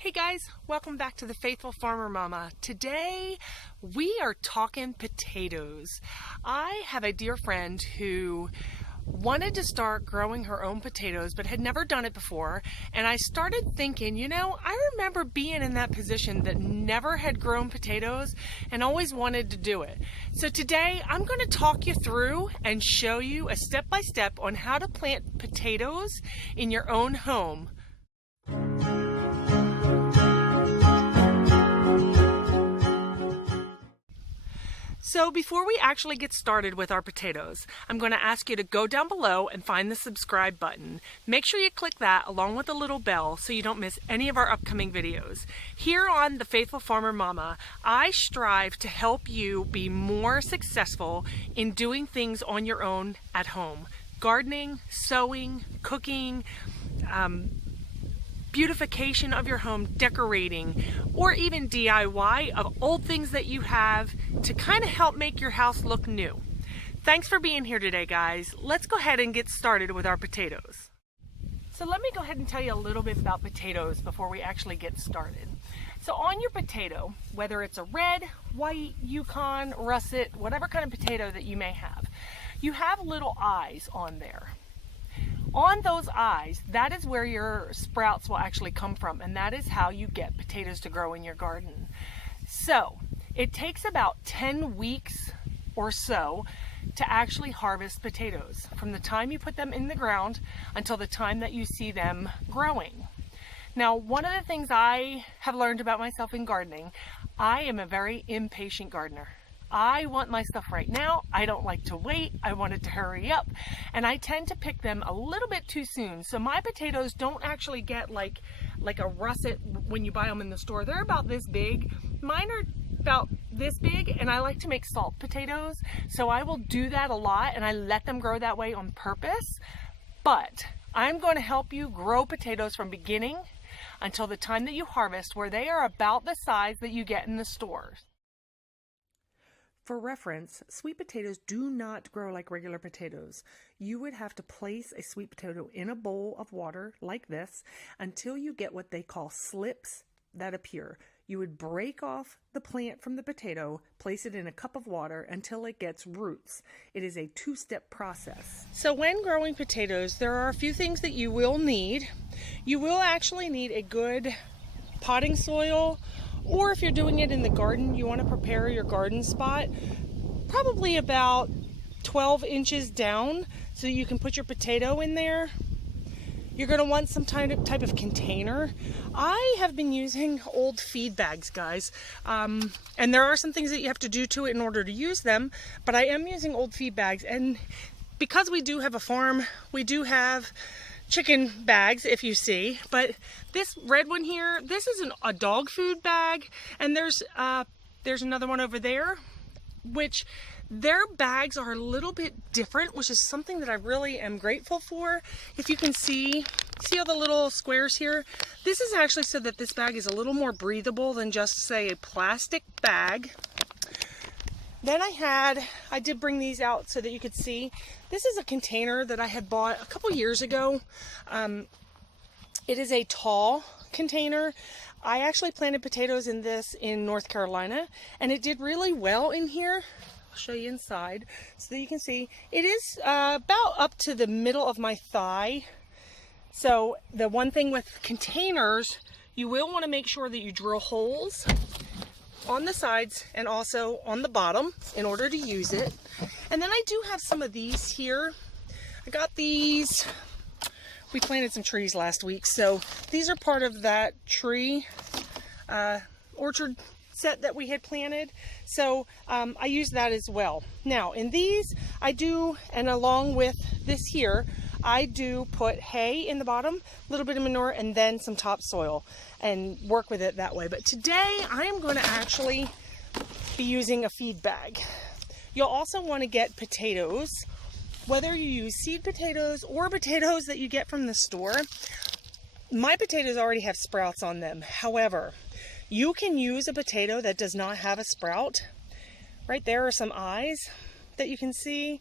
Hey guys, welcome back to the Faithful Farmer Mama. Today we are talking potatoes. I have a dear friend who wanted to start growing her own potatoes but had never done it before, and I started thinking, I remember being in that position that never had grown potatoes and always wanted to do it. So today I'm going to talk you through and show you a step-by-step on how to plant potatoes in your own home. So before we actually get started with our potatoes, I'm going to ask you to go down below and find the subscribe button. Make sure you click that along with the little bell so you don't miss any of our upcoming videos. Here on the Faithful Farmer Mama, I strive to help you be more successful in doing things on your own at home. Gardening, sewing, cooking, beautification of your home, decorating, or even DIY of old things that you have to kind of help make your house look new. Thanks for being here today, guys. Let's go ahead and get started with our potatoes. So let me go ahead and tell you a little bit about potatoes before we actually get started. So on your potato, whether it's a red, white, Yukon, russet, whatever kind of potato that you may have, you have little eyes on there. On those eyes, that is where your sprouts will actually come from, and that is how you get potatoes to grow in your garden. So it takes about 10 weeks or so to actually harvest potatoes, from the time you put them in the ground until the time that you see them growing. Now, one of the things I have learned about myself in gardening, I am a very impatient gardener. I want my stuff right now. I don't like to wait. I want it to hurry up. And I tend to pick them a little bit too soon. So my potatoes don't actually get like a russet when you buy them in the store. They're about this big. Mine are about this big, and I like to make salt potatoes. So I will do that a lot, and I let them grow that way on purpose. But I'm going to help you grow potatoes from beginning until the time that you harvest, where they are about the size that you get in the stores. For reference, sweet potatoes do not grow like regular potatoes. You would have to place a sweet potato in a bowl of water like this until you get what they call slips that appear. You would break off the plant from the potato, place it in a cup of water until it gets roots. It is a two-step process. So when growing potatoes, there are a few things that you will need. You will actually need a good potting soil, or if you're doing it in the garden, you want to prepare your garden spot probably about 12 inches down so you can put your potato in there. You're going to want some type of container. I have been using old feed bags, guys, and there are some things that you have to do to it in order to use them, but I am using old feed bags, and because we do have a farm, we do have chicken bags, if you see, but this red one here, this is a dog food bag, and there's another one over there, which their bags are a little bit different, which is something that I really am grateful for. If you can see all the little squares here, this is actually so that this bag is a little more breathable than just, say, a plastic bag. Then I did bring these out so that you could see. This is a container that I had bought a couple years ago. It is a tall container. I actually planted potatoes in this in North Carolina, and it did really well in here. I'll show you inside so that you can see. It is about up to the middle of my thigh. So the one thing with containers, you will want to make sure that you drill holes on the sides and also on the bottom in order to use it. And then I do have some of these here. I got these. We planted some trees last week, so these are part of that tree orchard set that we had planted. So I use that as well. Now in these I do, and along with this here, I do put hay in the bottom, a little bit of manure, and then some topsoil, and work with it that way. But today I am going to actually be using a feed bag. You'll also want to get potatoes, whether you use seed potatoes or potatoes that you get from the store. My potatoes already have sprouts on them. However, you can use a potato that does not have a sprout. Right there are some eyes that you can see.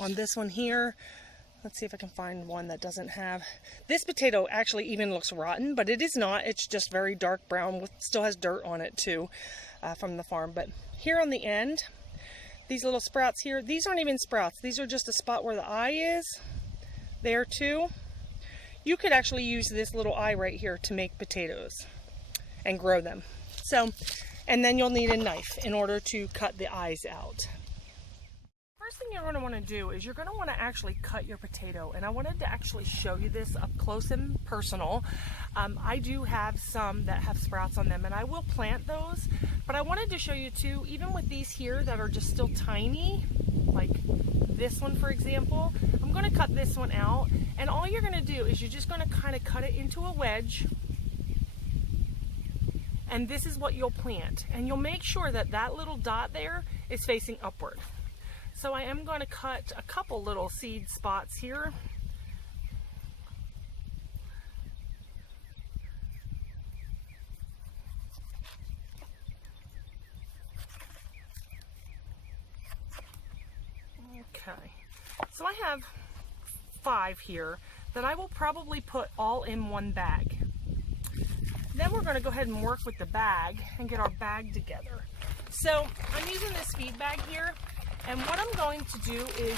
On this one here, Let's see if I can find one that doesn't have. This potato actually even looks rotten, but it is not. It's just very dark brown, with still has dirt on it too from the farm. But here on the end, these little sprouts here, these aren't even sprouts. These are just a spot where the eye is. There too. You could actually use this little eye right here to make potatoes and grow them. So, and then you'll need a knife in order to cut the eyes out. First thing you're going to want to do is you're going to want to actually cut your potato, and I wanted to actually show you this up close and personal. I do have some that have sprouts on them, and I will plant those, but I wanted to show you too, even with these here that are just still tiny, like this one for example, I'm going to cut this one out, and all you're going to do is you're just going to kind of cut it into a wedge, and this is what you'll plant, and you'll make sure that that little dot there is facing upward. So I am going to cut a couple little seed spots here. Okay, so I have 5 here that I will probably put all in one bag. Then we're going to go ahead and work with the bag and get our bag together. So I'm using this feed bag here. And what I'm going to do is,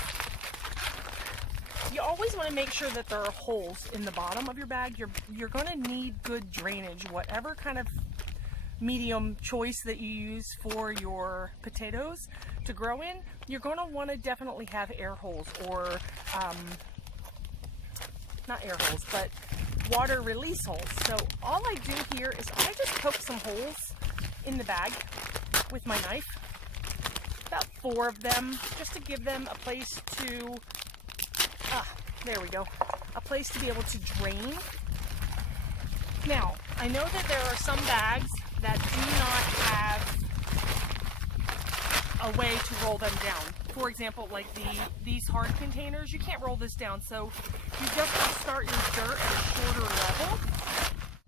you always want to make sure that there are holes in the bottom of your bag. You're going to need good drainage, whatever kind of medium choice that you use for your potatoes to grow in. You're going to want to definitely have air holes, or not air holes, but water release holes. So all I do here is I just poke some holes in the bag with my knife. About 4 of them, just to give them a place to, there we go, a place to be able to drain. Now, I know that there are some bags that do not have a way to roll them down. For example, like these hard containers, you can't roll this down, so you just want to start your dirt at a shorter level.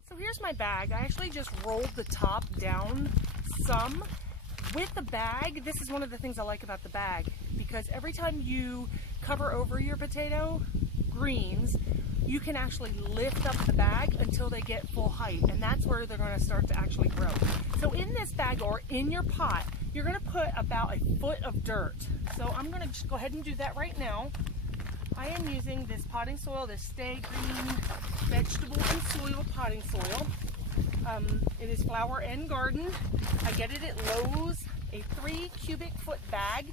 So here's my bag. I actually just rolled the top down some. With the bag, this is one of the things I like about the bag, because every time you cover over your potato greens, you can actually lift up the bag until they get full height, and that's where they're going to start to actually grow. So in this bag, or in your pot, you're going to put about a foot of dirt. So I'm going to just go ahead and do that right now. I am using this potting soil, this Stay Green vegetable and soil potting soil. It is Flower and Garden. I get it at Lowe's. A 3 cubic foot bag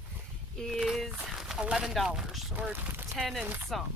is $11, or 10 and some.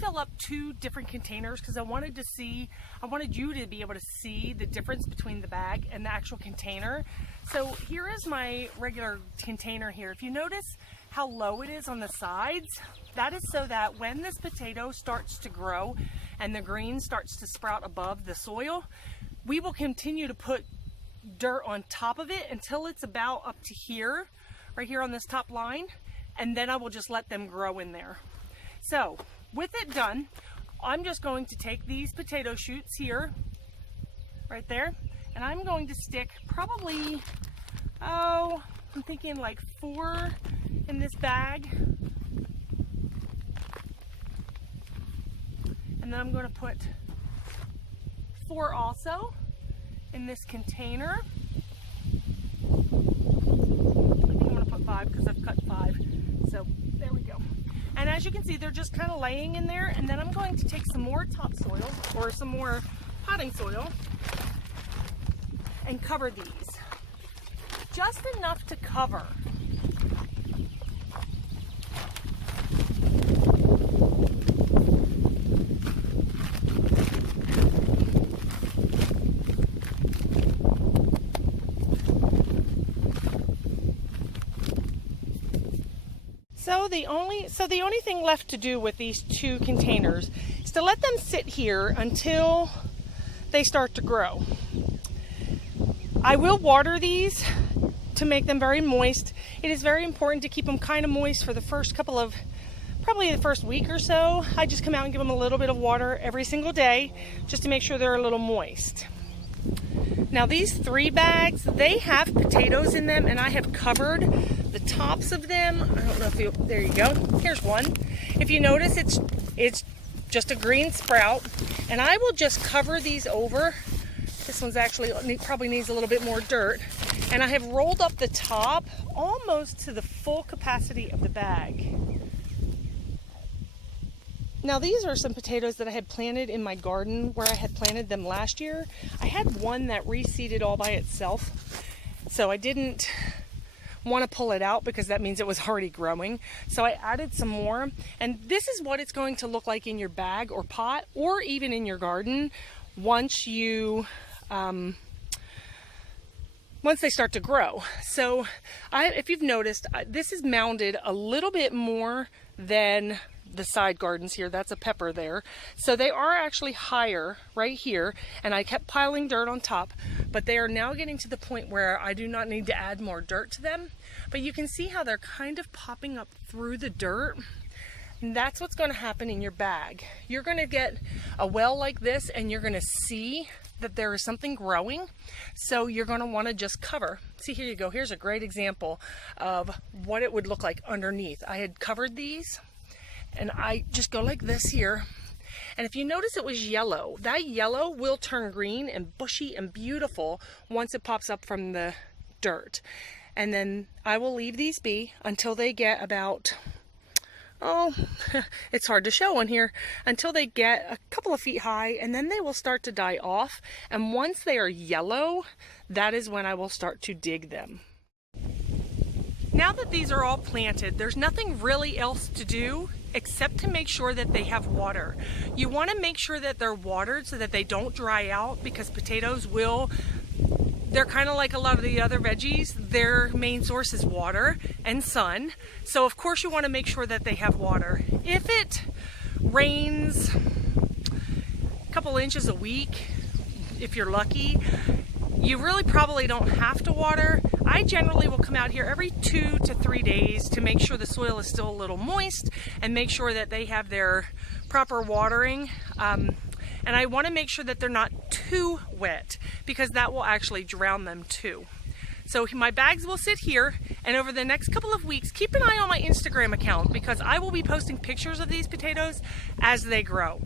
Fill up 2 different containers because I wanted you to be able to see the difference between the bag and the actual container. So here is my regular container here. If you notice how low it is on the sides, that is so that when this potato starts to grow and the green starts to sprout above the soil, we will continue to put dirt on top of it until it's about up to here, right here on this top line, and then I will just let them grow in there. So with it done, I'm just going to take these potato shoots here, right there, and I'm going to stick probably, I'm thinking like 4 in this bag. And then I'm going to put 4 also in this container. 5 because I've cut 5. So there we go. And as you can see, they're just kind of laying in there. And then I'm going to take some more topsoil or some more potting soil and cover these. Just enough to cover. So the only thing left to do with these 2 containers is to let them sit here until they start to grow. I will water these to make them very moist. It is very important to keep them kind of moist for the first probably the first week or so. I just come out and give them a little bit of water every single day just to make sure they're a little moist. Now these 3 bags, they have potatoes in them, and I have covered the tops of them. I don't know if you, there you go. Here's one. If you notice, it's just a green sprout, and I will just cover these over. This one's actually probably needs a little bit more dirt, and I have rolled up the top almost to the full capacity of the bag. Now these are some potatoes that I had planted in my garden where I had planted them last year. I had one that reseeded all by itself, so I didn't want to pull it out because that means it was already growing. So I added some more, and this is what it's going to look like in your bag or pot or even in your garden once you once they start to grow. So if you've noticed, this is mounded a little bit more than the side gardens here. That's a pepper there. So they are actually higher right here, and I kept piling dirt on top, but they are now getting to the point where I do not need to add more dirt to them. But you can see how they're kind of popping up through the dirt. And that's what's going to happen in your bag. You're going to get a well like this, and you're going to see that there is something growing. So you're going to want to just cover. See, here you go. Here's a great example of what it would look like underneath. I had covered these, and I just go like this here. And if you notice, it was yellow. That yellow will turn green and bushy and beautiful once it pops up from the dirt. And then I will leave these be until they get about, it's hard to show on here, until they get a couple of feet high, and then they will start to die off. And once they are yellow, that is when I will start to dig them. Now that these are all planted, there's nothing really else to do except to make sure that they have water. You want to make sure that they're watered so that they don't dry out, because potatoes they're kind of like a lot of the other veggies. Their main source is water and sun. So of course you want to make sure that they have water. If it rains a couple inches a week, if you're lucky, you really probably don't have to water. I generally will come out here every 2 to 3 days to make sure the soil is still a little moist and make sure that they have their proper watering. And I want to make sure that they're not too wet, because that will actually drown them too. So my bags will sit here, and over the next couple of weeks, keep an eye on my Instagram account, because I will be posting pictures of these potatoes as they grow.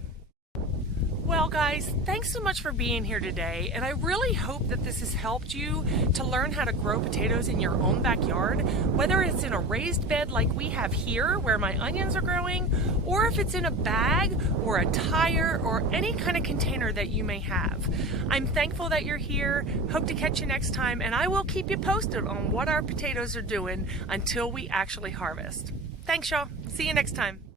Well guys, thanks so much for being here today, and I really hope that this has helped you to learn how to grow potatoes in your own backyard, whether it's in a raised bed like we have here where my onions are growing, or if it's in a bag or a tire or any kind of container that you may have. I'm thankful that you're here, hope to catch you next time, and I will keep you posted on what our potatoes are doing until we actually harvest. Thanks y'all, see you next time.